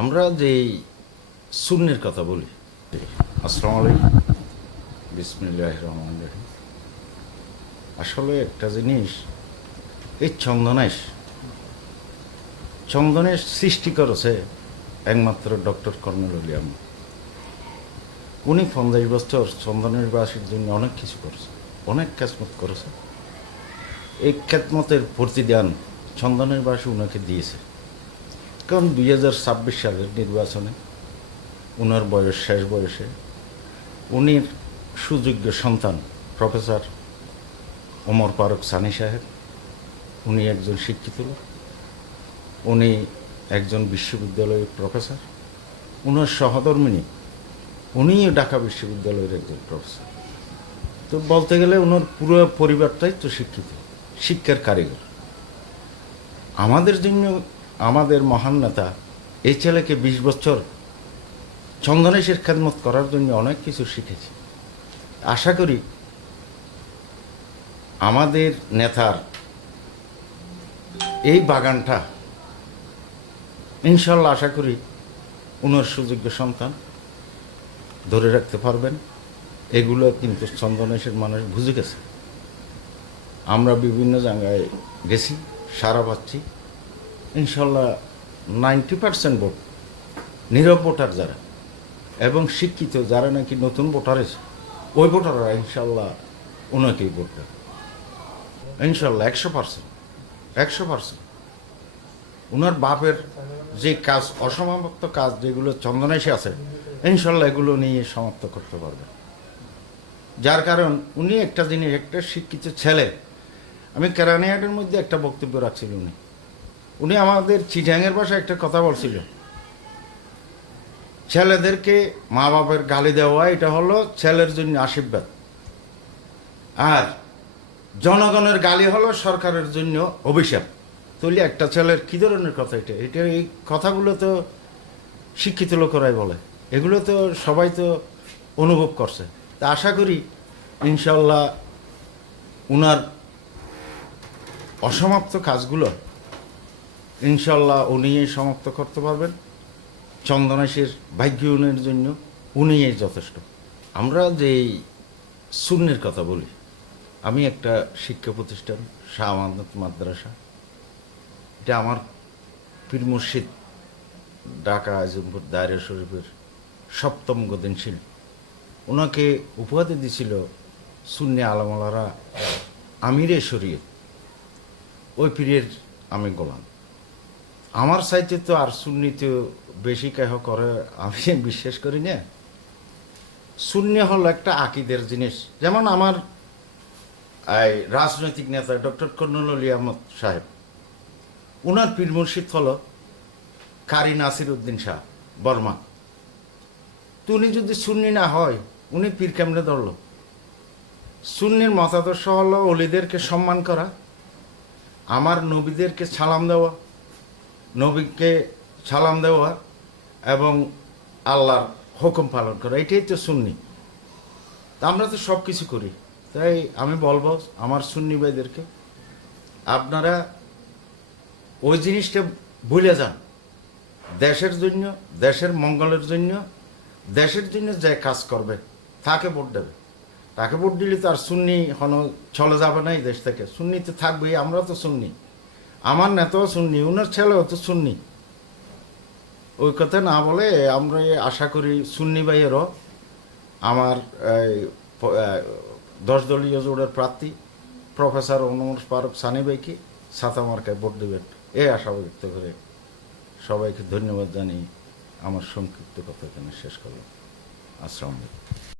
আমরা যে সুন্নের কথা বলি, আসসালামু আলাইকুম, বিসমিল্লাহির রহমানির রহিম। আসলে একটা জিনিস, এই চন্দনের সৃষ্টি করেছে একমাত্র ডক্টর কর্নেল উলিয়াম। উনি 50 বছর চন্দনের বাসীর জন্য অনেক কিছু করেছে, অনেক খেদমত করেছে। এই খেদমতের প্রতিদান চন্দনের বাসী ওনাকে দিয়েছে। কারণ 2026 সালের নির্বাচনে ওনার বয়স, শেষ বয়সে উনি সুযোগ্য সন্তান প্রফেসর ওমর ফারুক সানি সাহেব, উনি একজন শিক্ষিত লোক, উনি একজন বিশ্ববিদ্যালয়ের প্রফেসর, ওনার সহধর্মিণী উনিও ঢাকা বিশ্ববিদ্যালয়ের একজন প্রফেসর। তো বলতে গেলে ওনার পুরো পরিবারটাই তো শিক্ষিত, শিক্ষার কারিগর। আমাদের জন্য আমাদের মহান নেতা এই ছেলেকে 20 বছর চন্দনেশের খেদমত করার জন্য অনেক কিছু শিখেছে। আশা করি আমাদের নেতার এই বাগানটা ইনশাল্লাহ, আশা করি ওনার সুযোগ্য সন্তান ধরে রাখতে পারবেন। এগুলো কিন্তু চন্দনেশের মানুষ বুঝে গেছে। আমরা বিভিন্ন জায়গায় গেছি, সারা পাচ্ছি। ইনশাল্লাহ 90% ভোট, নীরব ভোটার যারা এবং শিক্ষিত যারা নাকি নতুন ভোটার এসে, ওই ভোটাররা ইনশাল্লাহ ওনাকেই ভোট দেবে। ইনশাল্লাহ 100%। ওনার বাপের যে কাজ, অসমাপ্ত কাজ যেগুলো চন্দনেশে আছে, ইনশাল্লাহ এগুলো নিয়ে সমাপ্ত করতে পারবেন। যার কারণ উনি একটা জিনিস, একটা শিক্ষিত ছেলে। আমি কেরানিয়াটের মধ্যে একটা বক্তব্য রাখছিল, উনি আমাদের চিটাঙের ভাষায় একটা কথা বলছিল, ছেলেদেরকে মা বাপের গালি দেওয়া এটা হলো ছেলের জন্য আশীর্বাদ, আর জনগণের গালি হলো সরকারের জন্য অভিশাপ। তাহলে একটা ছেলের কী ধরনের কথা এটা? এই কথাগুলো তো শিক্ষিত লোকেরাই বলে, এগুলো তো সবাই তো অনুভব করছে। তা আশা করি ইনশাল্লাহ উনার অসমাপ্ত কাজগুলো ইনশাল্লাহ উনি সমাপ্ত করতে পারবেন। চন্দনেশের ভাগ্য উন্নয়নের জন্য উনি যথেষ্ট। আমরা যে সুন্নের কথা বলি, আমি একটা শিক্ষা প্রতিষ্ঠান শাহ আমানত মাদ্রাসা, এটা আমার পীর মুর্শিদ ঢাকা আজমপুর দায়রা শরীফের 7ম গদিনশীল, ওনাকে উপাধি দিছিল সুন্নি আলমলারা আমিরে শরীয়ত। ওই পীরের আমি গোলাম। আমার চাইতে তো আর সুন্নিতে বেশি কেহ করে আমি বিশ্বাস করি না। সুন্নি হলো একটা আকিদের জিনিস। যেমন আমার এই রাজনৈতিক নেতা ডক্টর কর্নেল উলিয়ামত সাহেব, উনার পীর মুর্শিদ হলো কারি নাসির উদ্দিন শাহ বর্মা। তো উনি যদি সুন্নি না হয়, উনি পীর কেমনে ধরল? সুন্নির মতাদর্শ হলো অলিদেরকে সম্মান করা, আমার নবীদেরকে সালাম দেওয়া, নবীকে সালাম দেওয়া এবং আল্লাহর হুকুম পালন করা, এটাই তো সুন্নি। তা আমরা তো সব কিছু করি। তাই আমি বলবো আমার সুন্নি ভাইদেরকে, আপনারা ওই জিনিসটা ভুলে যান। দেশের জন্য, দেশের মঙ্গলের জন্য, দেশের জন্য যে কাজ করবে তাকে ভোট দেবে। তাকে ভোট দিলে তো আর সুন্নি চলে যাবে না এই দেশ থেকে। সুন্নি তো থাকবেই, আমরা তো সুন্নি, আমার নেতাও সুন্নি, ওনার ছেলেও তো সুন্নি। ওই কথা না বলে আমরা আশা করি সুন্নি ভাইয়েরও আমার 10 দলীয় জোটের প্রার্থী প্রফেসর ওমর ফারুক সানি ভাইকে ছাতা মার্কায় ভোট দেবেন, এই আশা ব্যক্ত করে সবাইকে ধন্যবাদ জানিয়ে আমার সংক্ষিপ্ত কথা এখানে শেষ করলাম। আসসালামু আলাইকুম।